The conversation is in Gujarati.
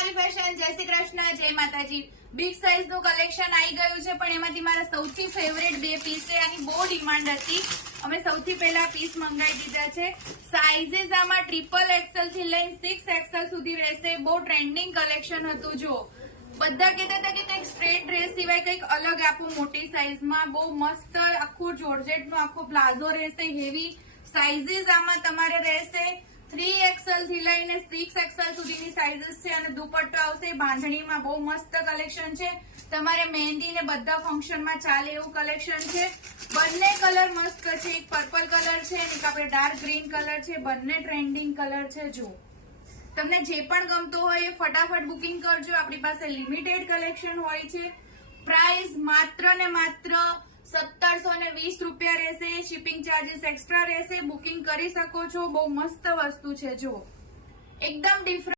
મારી ફેશન, જય શ્રી કૃષ્ણ, જય માતાજી। બિગ સાઈઝ નું કલેક્શન આવી ગયું છે, પણ એમાંથી મારા સૌથી ફેવરેટ બે પીસ છે। આની બહુ ડિમાન્ડ હતી, અમે સૌથી પહેલા પીસ મંગાવી દીધા છે। સાઇઝીસ આમાં ટ્રિપલ એક્સેલ થી લઈને 6 એક્સેલ સુધી રહેશે। બહુ ટ્રેન્ડિંગ કલેક્શન હતું। જો બધા કહેતા હતા કે કંઈક સ્ટ્રેટ ડ્રેસ સિવાય કંઈક અલગ આપો મોટી સાઈઝમાં। બહુ મસ્ત આખું જોર્જેટ નું આખો પ્લાઝો રહેશે। હેવી સાઇઝીસ આમાં તમારે રહેશે। 3 એક્સેલ થી લઈને 6 એક્સેલ સુધીની સાઇઝીસ છે અને દુપટ્ટો આવશે બાંધણીમાં। બહુ મસ્ત કલેક્શન છે, તમારે મહેંદી ને બધા ફંક્શનમાં ચાલે એવું કલેક્શન છે। બંને કલર મસ્ત છે, એક પર્પલ કલર છે અને એક આપણે ડાર્ક ગ્રીન કલર છે। બંને ટ્રેન્ડિંગ કલર છે। જો તમને જે પણ ગમતો હોય એ ફટાફટ બુકિંગ કરજો, આપણી પાસે લિમિટેડ કલેક્શન હોય છે। પ્રાઇસ માત્ર ને માત્ર 1720 રૂપિયા રહેશે। શિપિંગ ચાર્જીસ એક્સ્ટ્રા રહેશે। બુકિંગ કરી શકો છો। બહુ મસ્ત વસ્તુ છે। જો એકદમ ડિફરન્ટ